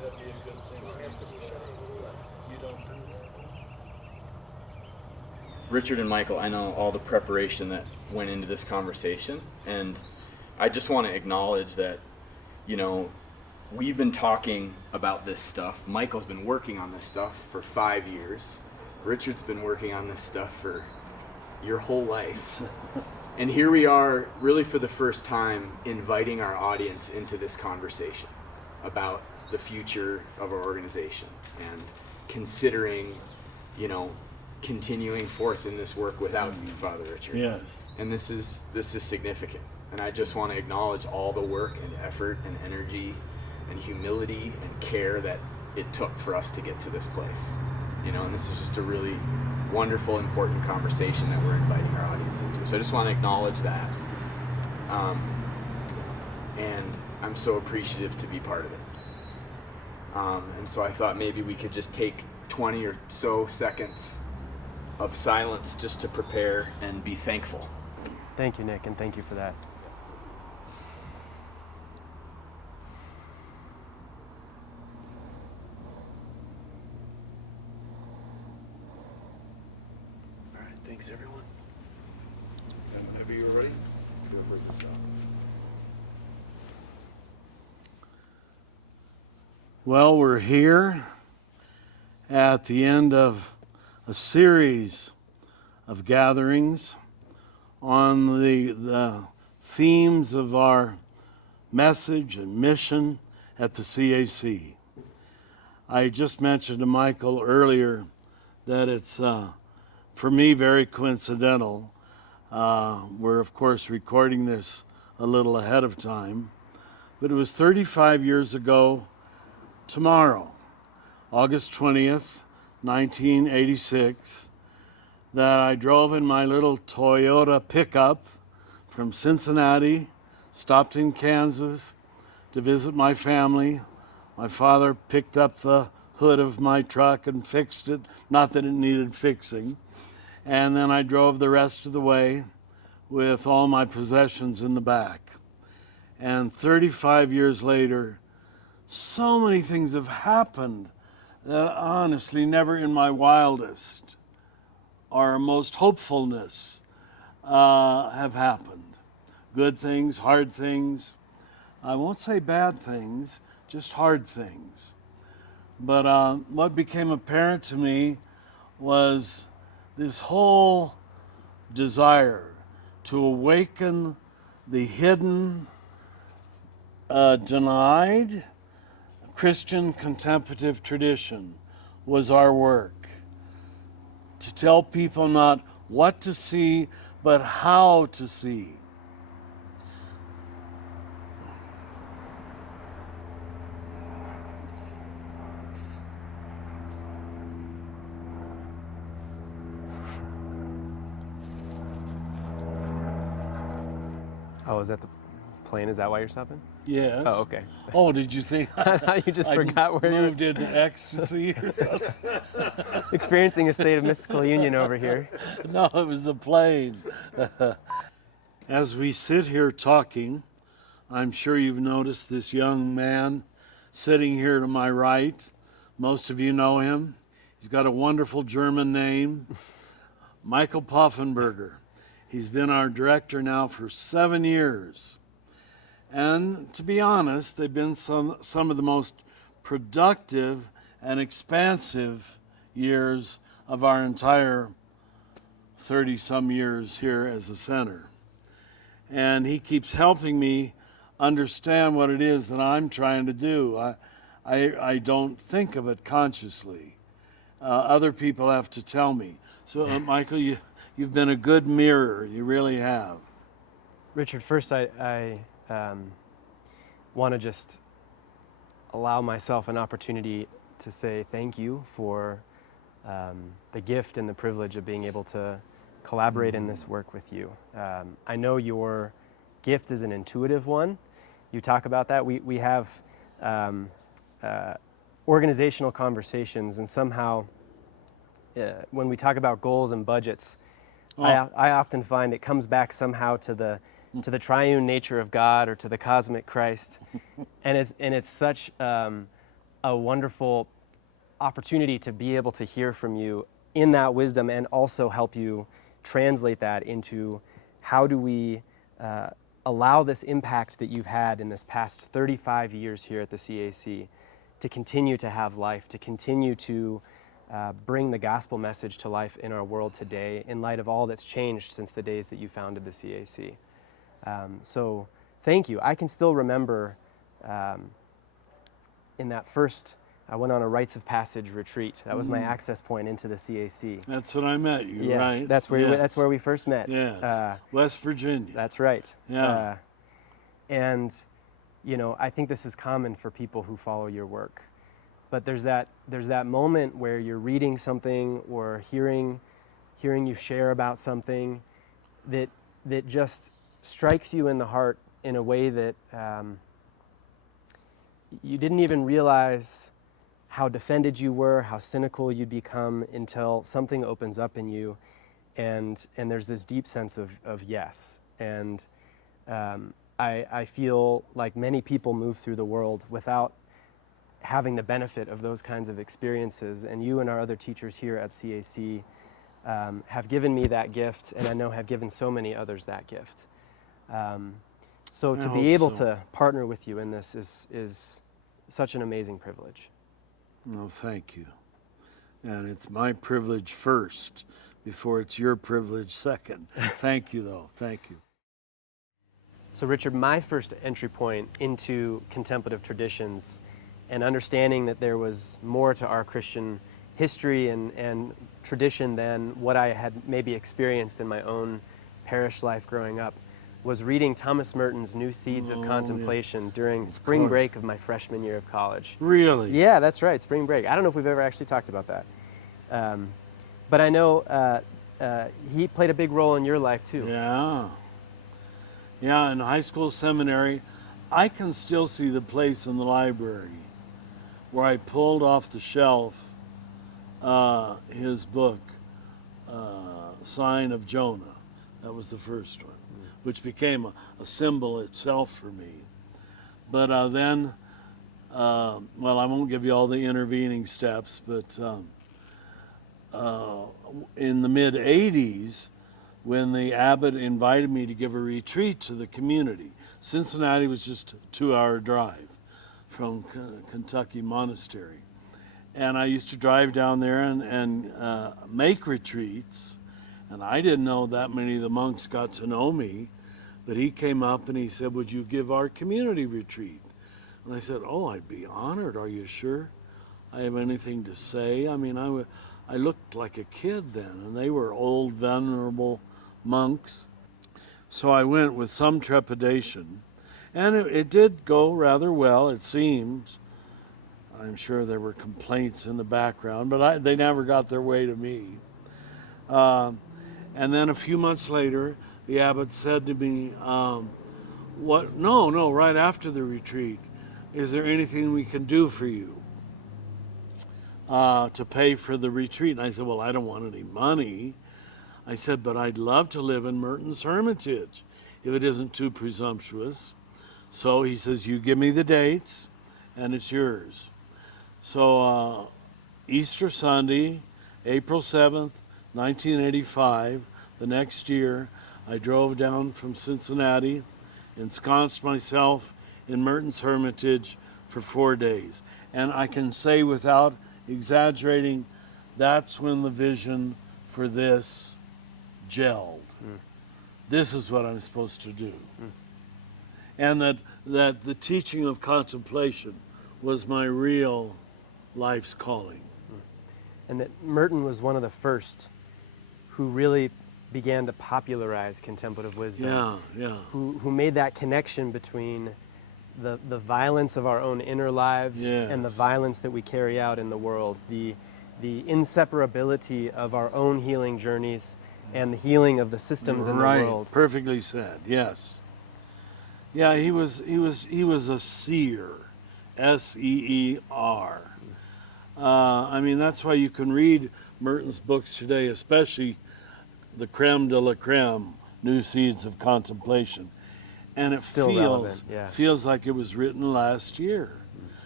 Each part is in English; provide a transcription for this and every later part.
that be a good thing for you to say? You don't do that. Richard and Michael, I know all the preparation that went into this conversation, and I just want to acknowledge that, you know, we've been talking about this stuff. Michael's been working on this stuff for 5 years. Richard's been working on this stuff for your whole life. And here we are, really for the first time, inviting our audience into this conversation about the future of our organization and considering, you know, continuing forth in this work without you, Father Richard. Yes. And this is significant. And I just want to acknowledge all the work and effort and energy and humility and care that it took for us to get to this place. You know, and this is just a really wonderful, important conversation that we're inviting our audience into. So I just want to acknowledge that. And I'm so appreciative to be part of it. And so I thought maybe we could just take 20 or so seconds of silence just to prepare and be thankful. Thank you, Nick, and thank you for that. All right, thanks everyone. And whenever you're ready, feel free to stop. Well, we're here at the end of a series of gatherings on the themes of our message and mission at the CAC. I just mentioned to Michael earlier that it's, for me, very coincidental. We're, of course, recording this a little ahead of time, but it was 35 years ago tomorrow, August 20th, 1986, that I drove in my little Toyota pickup from Cincinnati, stopped in Kansas to visit my family. My father picked up the hood of my truck and fixed it, not that it needed fixing. And then I drove the rest of the way with all my possessions in the back. And 35 years later, so many things have happened that honestly never in my wildest or most hopefulness have happened. Good things, hard things. I won't say bad things, just hard things. But what became apparent to me was this whole desire to awaken the hidden, denied Christian contemplative tradition was our work. To tell people not what to see, but how to see. Oh, is that the plane? Is that why you're stopping? Yes. Oh, okay. Oh, did you think You just I forgot where you moved into ecstasy or something? were experiencing a state of mystical union over here. No, it was the plane. As we sit here talking, I'm sure you've noticed this young man sitting here to my right. Most of you know him. He's got a wonderful German name, Michael Poffenberger. He's been our director now for 7 years. And to be honest, they've been some of the most productive and expansive years of our entire 30-some years here as a center. And he keeps helping me understand what it is that I'm trying to do. I don't think of it consciously. Other people have to tell me. So, Michael, you've been a good mirror. You really have. Richard, first I want to just allow myself an opportunity to say thank you for the gift and the privilege of being able to collaborate in this work with you. I know your gift is an intuitive one. You talk about that. We have organizational conversations, and somehow when we talk about goals and budgets, I often find it comes back somehow to the triune nature of God or to the cosmic Christ, and it's such a wonderful opportunity to be able to hear from you in that wisdom, and also help you translate that into how do we allow this impact that you've had in this past 35 years here at the CAC to continue to have life, to continue to bring the gospel message to life in our world today in light of all that's changed since the days that you founded the CAC. So thank you. I can still remember in that first, I went on a rites of passage retreat. That was my access point into the CAC. That's when I met you, Yes, right? that's where we first met. Yes, West Virginia. That's right. Yeah. And you know, I think this is common for people who follow your work. But there's that moment where you're reading something or hearing you share about something that just strikes you in the heart in a way that you didn't even realize how defended you were, how cynical you'd become, until something opens up in you, and there's this deep sense of yes. And I feel like many people move through the world without having the benefit of those kinds of experiences, and you and our other teachers here at CAC have given me that gift, and I know have given so many others that gift. So to be able to partner with you in this is such an amazing privilege. No, thank you. And it's my privilege first before it's your privilege second. Thank you, though. Thank you. So Richard, my first entry point into contemplative traditions and understanding that there was more to our Christian history and tradition than what I had maybe experienced in my own parish life growing up was reading Thomas Merton's New Seeds of Contemplation during spring break of my freshman year of college. Really? Yeah, that's right, spring break. I don't know if we've ever actually talked about that. But I know he played a big role in your life too. Yeah. Yeah, in high school seminary, I can still see the place in the library where I pulled off the shelf his book, Sign of Jonah. That was the first one, which became a symbol itself for me. But then, well, I won't give you all the intervening steps, but in the mid-'80s, when the abbot invited me to give a retreat to the community, Cincinnati was just a 2-hour drive from Kentucky Monastery. And I used to drive down there and make retreats. And I didn't know that many of the monks got to know me, but he came up and he said, "Would you give our community retreat?" And I said, "Oh, I'd be honored. Are you sure I have anything to say?" I mean, I looked like a kid then, and they were old, venerable monks. So I went with some trepidation, and it did go rather well, it seems. I'm sure there were complaints in the background, but they never got their way to me. And then a few months later, the abbot said to me, "What? No, right after the retreat, is there anything we can do for you to pay for the retreat?" And I said, "Well, I don't want any money." I said, "But I'd love to live in Merton's Hermitage, if it isn't too presumptuous." So he says, "You give me the dates, and it's yours." So Easter Sunday, April 7th, 1985, the next year, I drove down from Cincinnati, ensconced myself in Merton's Hermitage for 4 days. And I can say without exaggerating, that's when the vision for this gelled. This is what I'm supposed to do. And that the teaching of contemplation was my real life's calling. And that Merton was one of the first who really began to popularize contemplative wisdom. Yeah. Who made that connection between the violence of our own inner lives and the violence that we carry out in the world, the inseparability of our own healing journeys and the healing of the systems in the world. Right, perfectly said, yes. Yeah, he was a seer, S-E-E-R. I mean, that's why you can read Merton's books today, especially the creme de la creme, New Seeds of Contemplation. And it Still relevant, yeah. feels like it was written last year.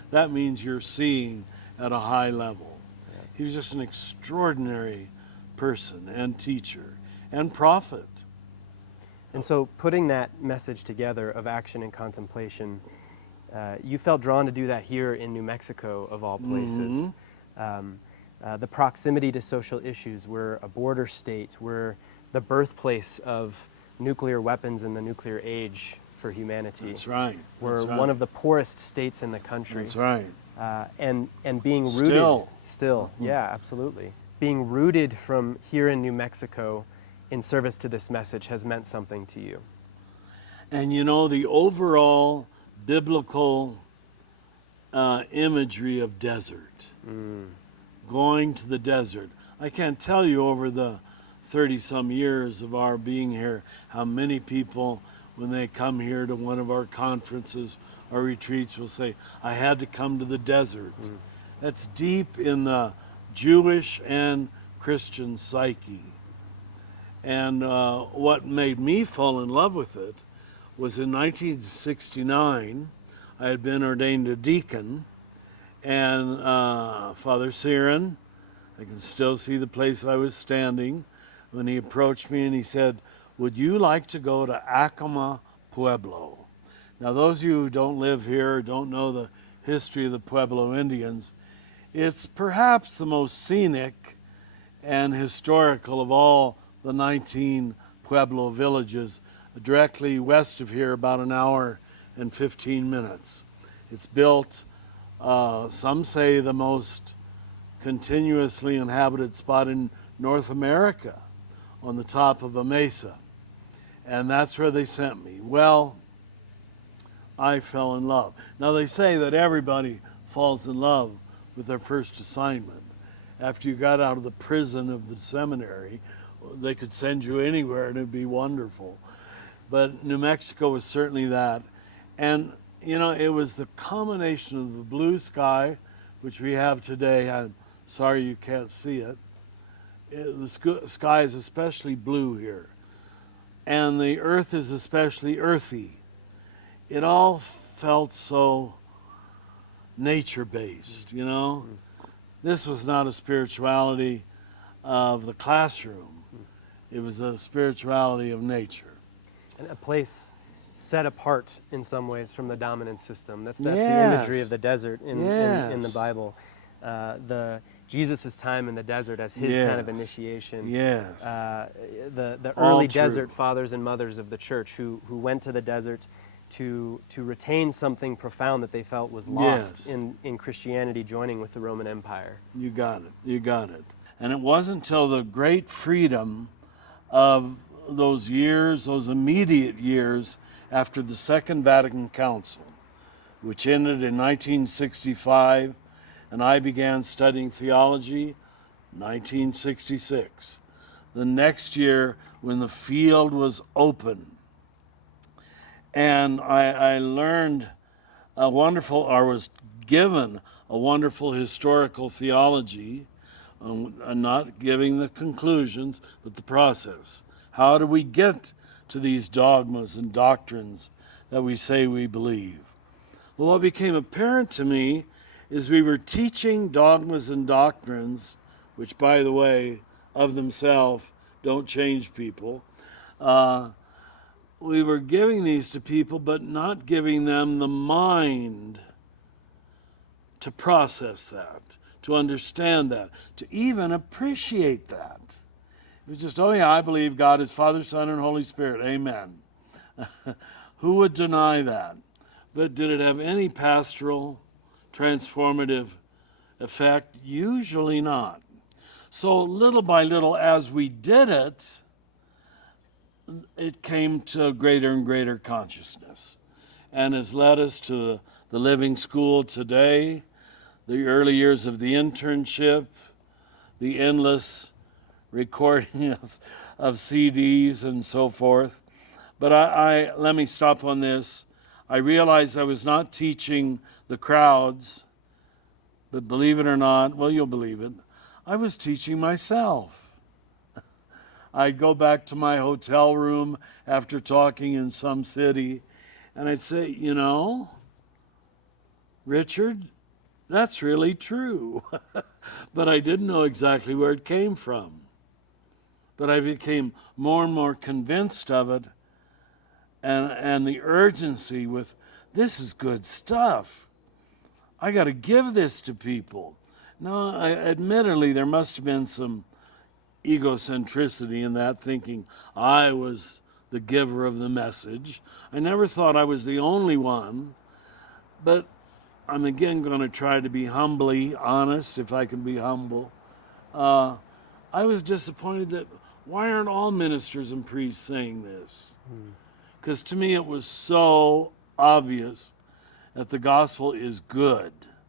that means you're seeing at a high level. He was just an extraordinary person and teacher and prophet. And so putting that message together of action and contemplation, you felt drawn to do that here in New Mexico, of all places. The proximity to social issues. We're a border state. We're the birthplace of nuclear weapons in the nuclear age for humanity. That's right. We're That's right. one of the poorest states in the country. That's right. And being rooted. Still. Yeah, absolutely. Being rooted from here in New Mexico in service to this message has meant something to you. And you know, the overall biblical imagery of desert, going to the desert. I can't tell you over the 30-some years of our being here how many people, when they come here to one of our conferences or retreats, will say, I had to come to the desert. That's deep in the Jewish and Christian psyche. And what made me fall in love with it was in 1969, I had been ordained a deacon, and Father Siren, I can still see the place I was standing, when he approached me and he said, would you like to go to Acoma Pueblo? Now those of you who don't live here, don't know the history of the Pueblo Indians, it's perhaps the most scenic and historical of all the 19 Pueblo villages, directly west of here, about an hour and 15 minutes. It's built, some say, the most continuously inhabited spot in North America, on the top of a mesa. And that's where they sent me. Well, I fell in love. Now they say that everybody falls in love with their first assignment. After you got out of the prison of the seminary, they could send you anywhere and it'd be wonderful. But New Mexico was certainly that. And you know, it was the combination of the blue sky, which we have today. I'm sorry you can't see it. The sky is especially blue here. And the earth is especially earthy. It all felt so nature-based, you know? This was not a spirituality of the classroom. It was a spirituality of nature. And a place set apart in some ways from the dominant system. That's the Yes. imagery of the desert in the Yes. Bible. The Jesus' time in the desert as his kind of Yes. initiation. Yes. The All early true. desert fathers and mothers of the church who went to the desert to retain something profound that they felt was lost Yes. in Christianity joining with the Roman Empire. You got it. You got it. And it wasn't until the great freedom of those years, those immediate years after the Second Vatican Council, which ended in 1965, and I began studying theology 1966. The next year, when the field was open, and I learned a wonderful, or was given a wonderful historical theology, not giving the conclusions, but the process. How do we get to these dogmas and doctrines that we say we believe? Well, what became apparent to me is we were teaching dogmas and doctrines, which, by the way, of themselves don't change people. We were giving these to people, but not giving them the mind to process that, to understand that, to even appreciate that. It was just, oh yeah, I believe God is Father, Son, and Holy Spirit. Amen. Who would deny that? But did it have any pastoral, transformative effect? Usually not. So little by little, as we did it, it came to greater and greater consciousness, and has led us to the Living School today, the early years of the internship, the endless recording of CDs and so forth. But I let me stop on this. I realized I was not teaching the crowds, but believe it or not, well, you'll believe it, I was teaching myself. I'd go back to my hotel room after talking in some city, and I'd say, you know, Richard, that's really true. But I didn't know exactly where it came from. But I became more and more convinced of it, and the urgency with, this is good stuff. I got to give this to people. Now, admittedly, there must have been some egocentricity in that, thinking I was the giver of the message. I never thought I was the only one, but I'm again going to try to be humbly honest, if I can be humble. I was disappointed that why aren't all ministers and priests saying this? Because to me it was so obvious that the gospel is good.